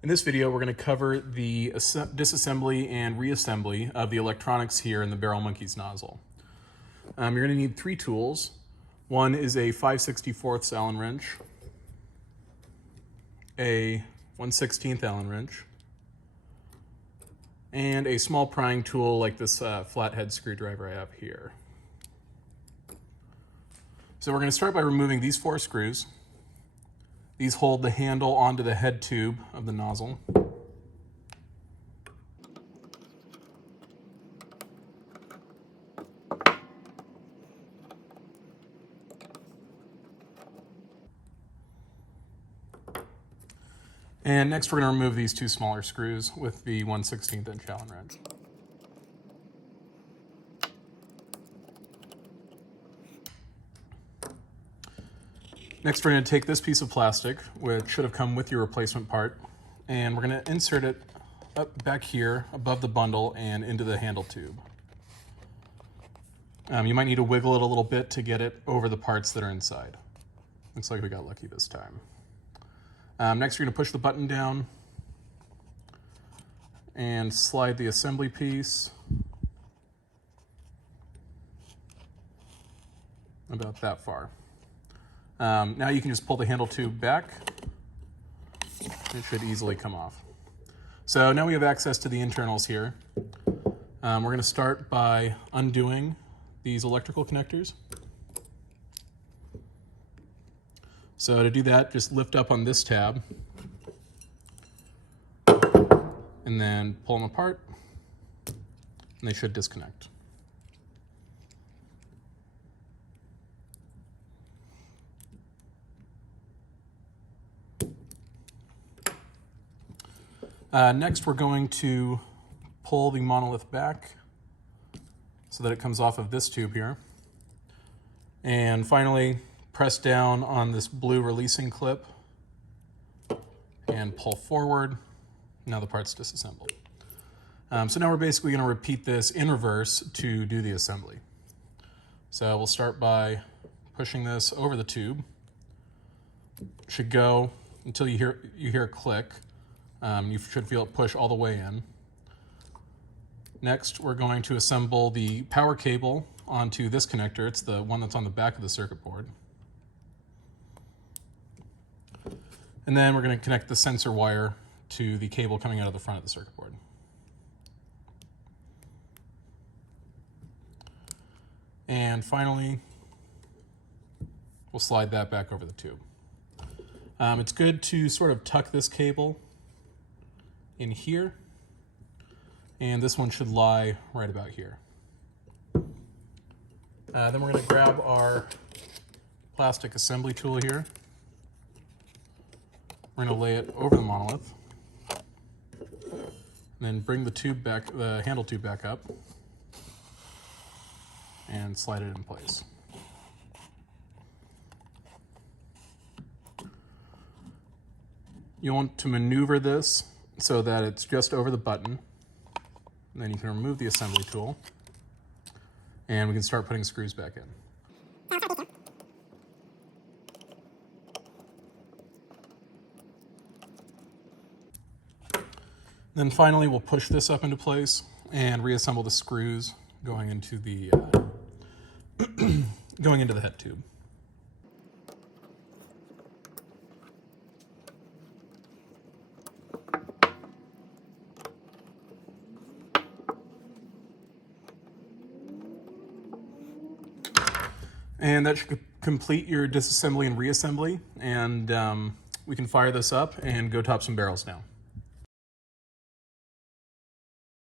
In this video, we're going to cover the disassembly and reassembly of the electronics here in the Barrel Monkey's nozzle. You're going to need three tools. One is a 5/64 Allen wrench, a 1/16 Allen wrench, and a small prying tool like this flathead screwdriver I have here. So we're going to start by removing these four screws. These hold the handle onto the head tube of the nozzle. And next we're going to remove these two smaller screws with the 1/16 inch Allen wrench. Next, we're going to take this piece of plastic, which should have come with your replacement part, and we're going to insert it up back here above the bundle and into the handle tube. You might need to wiggle it a little bit to get it over the parts that are inside. Looks like we got lucky this time. Next, we're going to push the button down and slide the assembly piece about that far. Now you can just pull the handle tube back. It should easily come off. So now we have access to the internals here. We're going to start by undoing these electrical connectors. So to do that, just lift up on this tab and then pull them apart, and they should disconnect. Next, we're going to pull the monolith back so that it comes off of this tube here. And finally, press down on this blue releasing clip and pull forward. Now the part's disassembled. So now we're basically going to repeat this in reverse to do the assembly. So we'll start by pushing this over the tube. It should go until you hear a click. You should feel it push all the way in. Next, we're going to assemble the power cable onto this connector. It's the one that's on the back of the circuit board. And then we're going to connect the sensor wire to the cable coming out of the front of the circuit board. And finally, we'll slide that back over the tube. It's good to sort of tuck this cable in here, and this one should lie right about here. Then we're going to grab our plastic assembly tool here. We're going to lay it over the monolith, and then bring the handle tube back up, and slide it in place. You want to maneuver this so that it's just over the button. And then you can remove the assembly tool, and we can start putting screws back in. Then finally, we'll push this up into place and reassemble the screws going into the head tube. And that should complete your disassembly and reassembly, and we can fire this up and go top some barrels now.